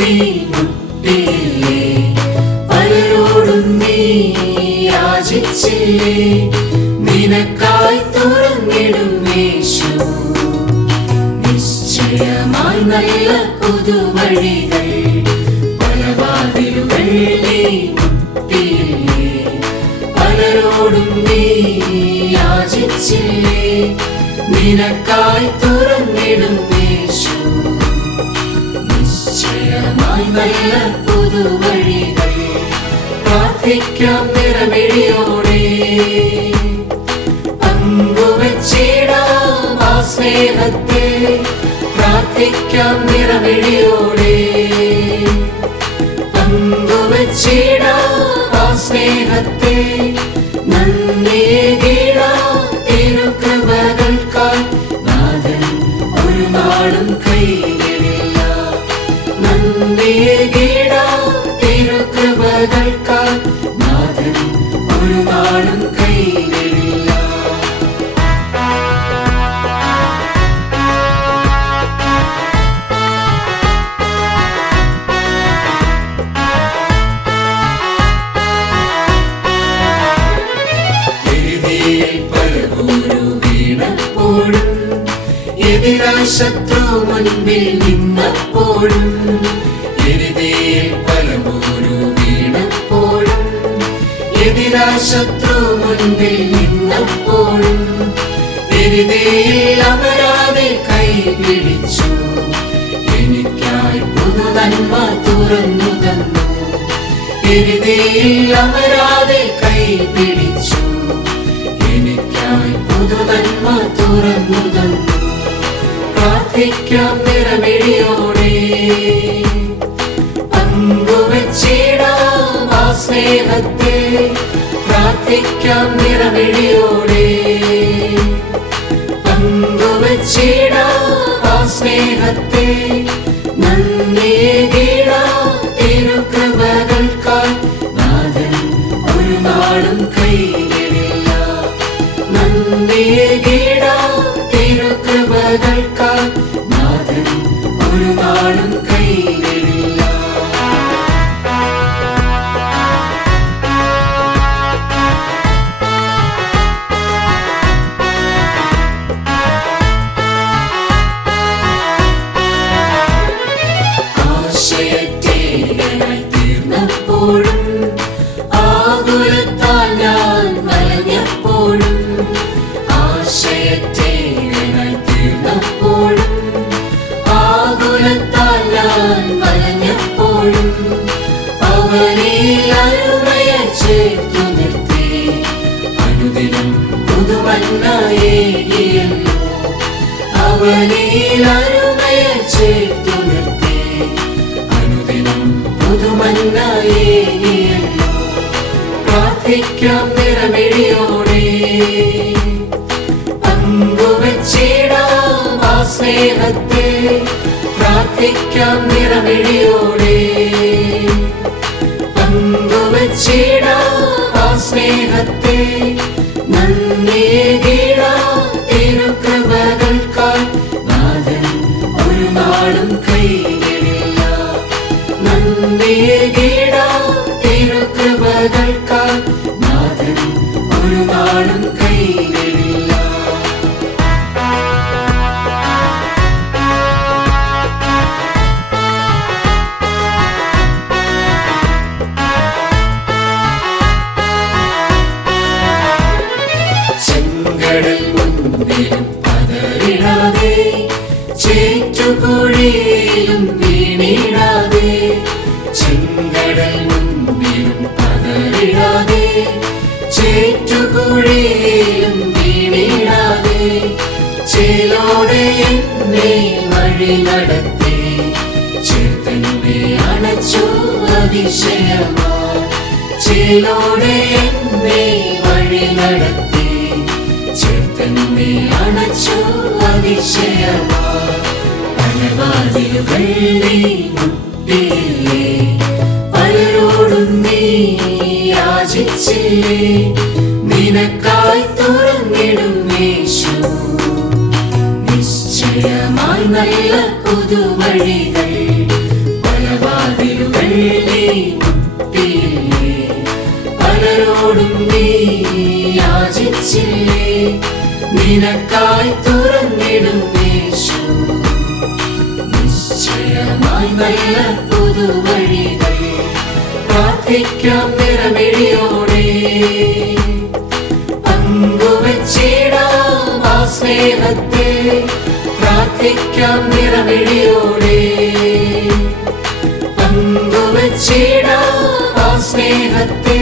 നീ മുട്ടിയില്ലേ, പലരോടും നീ യാചിച്ചില്ലേ, നിനക്കായി തുറന്നിടും യേശു. നിശ്ചയമായി നല്ല പുതുവഴികൾ, പല വാതിലുകൾ നീ മുട്ടിയില്ലേ, പലരോടും നീ യാചിച്ചില്ലേ, നിനക്കായി തുറന്നിടും യേശു. നിശ്ചയമായി നല്ല പുതുവഴികൾ, പ്രാർത്ഥിക്കാം നിറമിഴിയോടെ, പങ്കുവച്ചിടാം ആ സ്നേഹത്തെ. പ്രാർത്ഥിക്കാം നിറമിഴിയോടെ, പങ്കുവച്ചിടാം ആ സ്നേഹത്തെ. നന്ദിയേകിടാം തിരുകൃപകൾക്കായി, നാഥൻ ഒരു നാളും കൈവിടില്ല. നന്ദിയേകിടാം തിരുകൃപകൾക്കായി, നാഥൻ ഒരു നാളും കൈവിടില്ല. പലവൂരു വീണപ്പോഴും, എതിരായി ശത്രു മുൻപിൽ നിന്നപ്പോഴും, എരുതിയിൽ പലവൂരു വീണപ്പോഴും, എതിരായി ശത്രു മുൻപിൽ നിന്നപ്പോഴും, എരുതിയിൽ അമരാതെ കൈപിടിച്ചു, എനിക്കായി പുതുനന്മ തുറന്നു തന്നു. എരുതിയിൽ അമരാതെ കൈപിടിച്ചു, എനിക്കായി പുതുനന്മ തുറന്നു തന്നു. പ്രാർത്ഥിക്കാം നിറമിഴിയോടെ, പങ്കുവച്ചിടാം ആ സ്നേഹത്തെ. പ്രാർത്ഥിക്കാം നിറമിഴിയോടെ, പങ്കുവച്ചിടാം ആ സ്നേഹത്തെ. നന്ദിയേകിടാം തിരുകൃപകൾക്കായി, നാഥൻ ഒരു നാളും കൈവിടില്ല. നന്ദിയേകിടാം തിരുകൃപകൾക്കായി, നാഥൻ ഒരു നാളും കൈവിടില്ല. ആശയറ്റേനായി തീർന്നപ്പോഴും, ആകുലത്താൽ ഞാൻ വലഞ്ഞപ്പോഴും, ആശയറ്റേനായി തീർന്നപ്പോഴും, ആകുലത്താൽ ഞാൻ വലഞ്ഞപ്പോഴും, അവനിൽ അരുമയെ ചേർത്തു നിർത്തി, അനുദിനം പുതുമന്നയേകിയല്ലോ. അവനിൽ അരുമയെ ചേർത്തു നിർത്തി, അനുദിനം പുതുമന്നയേകിയല്ലോ. പ്രാർത്ഥിക്കാം നിറമിഴിയോടെ, പങ്കുവച്ചിടാം ആ സ്നേഹത്തെ. പ്രാർത്ഥിക്കാം നിറമിഴിയോടെ, പങ്കുവച്ചിടാം ആ സ്നേഹത്തെ. നന്ദിയേകിടാം തിരുകൃപകൾക്കായി, നാഥൻ ഒരു നാളും കൈവിടില്ല. നന്ദിയേകിടാം തിരുകൃപകൾക്കായി, നാഥൻ ഒരു നാളും കൈവിടില്ല. ചെങ്കടൽ മുന്നിലും പതറിടാതെ, ചേറ്റുകുഴിയിലും വീണിടാതെ. ചെങ്കടൽ മുന്നിലും പതറിടാതെ, ചേറ്റുകുഴിയിലും വീണിടാതെ. ചേലോടെ എന്നെ വഴി നടത്തി, ചേർത്തന്നെ അണച്ചു അതിശയമായി. ചേലോടെ എന്നെ വഴി നടത്തി, ചേർത്തന്നെ അണച്ചു അതിശയമായി. പല വാതിലുകൾ നീ മുട്ടിയില്ലേ, പലരോടും നീ യാചിച്ചില്ലേ, നിനക്കായി തുറന്നിടും യേശു. നിശ്ചയമായി നല്ല പുതുവഴികൾ, പല മുട്ടിയില്ലേ, പലരോടും നീ യാചിച്ചില്ലേ, നിനക്കായി തുറന്നിടും യേശു. നിശ്ചയമായി നല്ല പുതുവഴികൾ പ്രാർത്ഥിക്കാം നിറമിഴിയോടെ, പങ്കുവച്ചിടാം ആ സ്നേഹത്തെ പ്രാർത്ഥിക്കാം നിറമിഴിയോടെ, പങ്കുവച്ചിടാം ആ സ്നേഹത്തെ